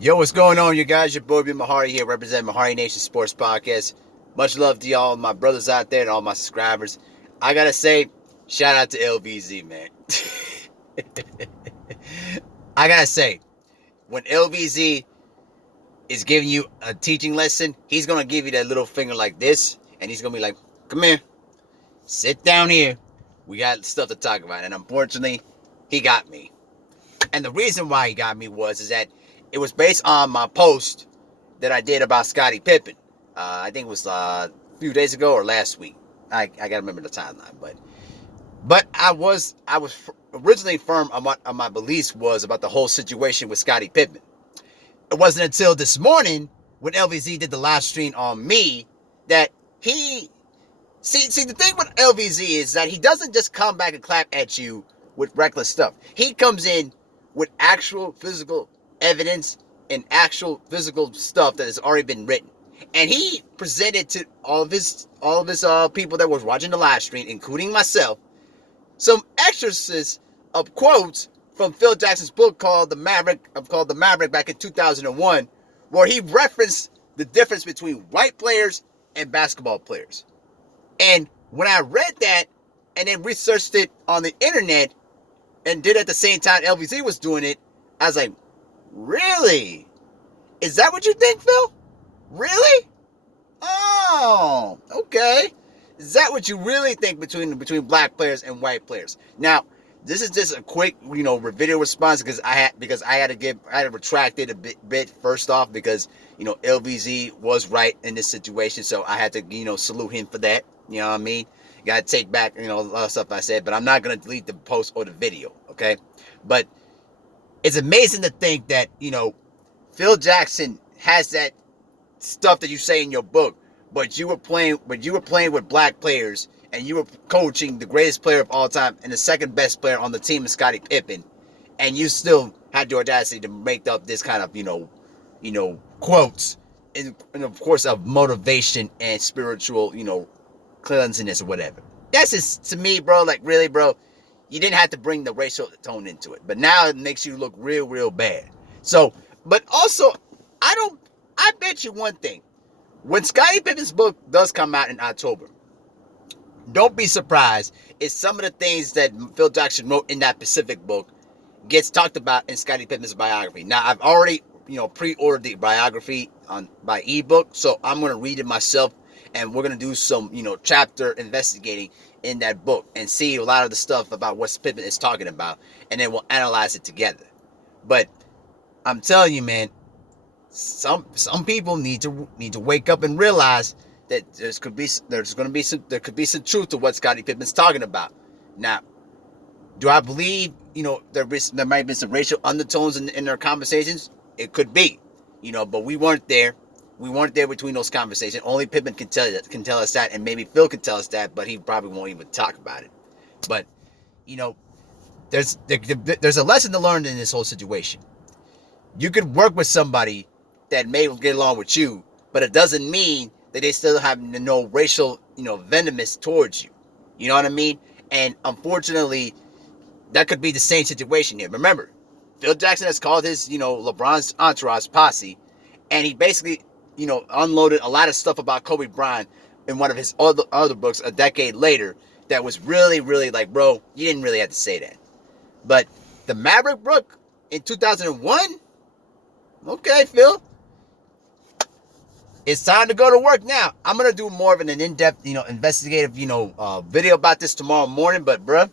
Yo, what's going on, you guys? Your boy B Mahari here, representing Mahari Nation Sports Podcast. Much love to y'all, my brothers out there, and all my subscribers. I gotta say, shout out to LVZ, man. I gotta say, when LVZ is giving you a teaching lesson, he's gonna give you that little finger like this, and he's gonna be like, "Come here, sit down here. We got stuff to talk about." And unfortunately, he got me. And the reason why he got me is that it was based on my post that I did about Scottie Pippen. I think it was a few days ago or last week. I gotta remember the timeline, but I was originally firm on what my beliefs was about the whole situation with Scottie Pippen. It wasn't until this morning when LVZ did the live stream on me that he see the thing with LVZ is that he doesn't just come back and clap at you with reckless stuff. He comes in with actual physical evidence and actual physical stuff that has already been written. And he presented to all of his people that was watching the live stream, including myself, some excerpts of quotes from Phil Jackson's book called The Maverick back in 2001, where he referenced the difference between white players and basketball players. And when I read that and then researched it on the internet and did it at the same time LVZ was doing it, I was like, really? Is that what you think, Phil? Really? Oh, okay. Is that what you really think between black players and white players? Now, this is just a quick, video response because I had to retract it a bit first off because LVZ was right in this situation, so I had to salute him for that. You know what I mean? Got to take back a lot of stuff I said, but I'm not gonna delete the post or the video. Okay, but it's amazing to think that Phil Jackson has that stuff that you say in your book, but you were playing with black players and you were coaching the greatest player of all time and the second best player on the team is Scottie Pippen, and you still had the audacity to make up this kind of quotes and of course of motivation and spiritual cleanliness or whatever. That's just to me, bro. Like really, bro. You didn't have to bring the racial tone into it, but now it makes you look real bad. So, but also, I don't. I bet you one thing: when Scottie Pippen's book does come out in October, don't be surprised if some of the things that Phil Jackson wrote in that Pacific book gets talked about in Scottie Pippen's biography. Now, I've already pre-ordered the biography by ebook, so I'm gonna read it myself, and we're gonna do some chapter investigating in that book and see a lot of the stuff about what Pippen is talking about, and then we'll analyze it together. But I'm telling you, man, some people need to wake up and realize that there could be some truth to what Scottie Pippen's talking about. Now, do I believe there might have been some racial undertones in their conversations? It could be, but we weren't there. We weren't there between those conversations. Only Pippen can tell us that, and maybe Phil can tell us that, but he probably won't even talk about it. But you know, there's a lesson to learn in this whole situation. You could work with somebody that may get along with you, but it doesn't mean that they still have no racial, venomous towards you. You know what I mean? And unfortunately, that could be the same situation here. Remember, Phil Jackson has called his, LeBron's entourage posse, and he basically, unloaded a lot of stuff about Kobe Bryant in one of his other books a decade later that was really, really like, bro, you didn't really have to say that. But the Maverick book in 2001, okay, Phil, it's time to go to work now. I'm gonna do more of an in-depth, investigative, video about this tomorrow morning. But, bruh,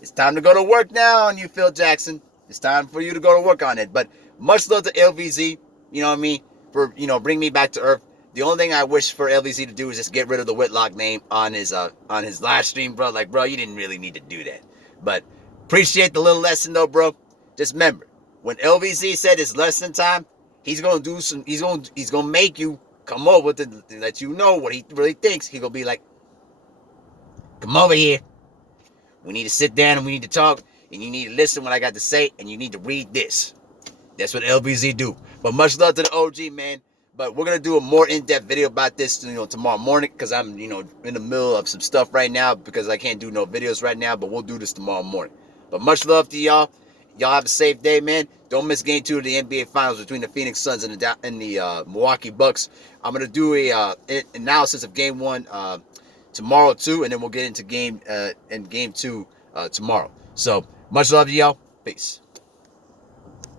it's time to go to work now on you, Phil Jackson. It's time for you to go to work on it. But much love to LVZ, you know what I mean, for, bring me back to earth. The only thing I wish for LVZ to do is just get rid of the Whitlock name on his live stream, bro. Like, bro, you didn't really need to do that. But appreciate the little lesson, though, bro. Just remember, when LVZ said it's lesson time, he's gonna do some. He's gonna make you come over to let you know what he really thinks. He gonna be like, come over here. We need to sit down and we need to talk, and you need to listen what I got to say, and you need to read this. That's what LVZ do. But much love to the OG, man. But we're gonna do a more in-depth video about this, tomorrow morning, because I'm, in the middle of some stuff right now because I can't do no videos right now. But we'll do this tomorrow morning. But much love to y'all. Y'all have a safe day, man. Don't miss Game 2 of the NBA Finals between the Phoenix Suns and the Milwaukee Bucks. I'm gonna do a analysis of Game 1 tomorrow too, and then we'll get into Game 2 tomorrow. So much love to y'all. Peace.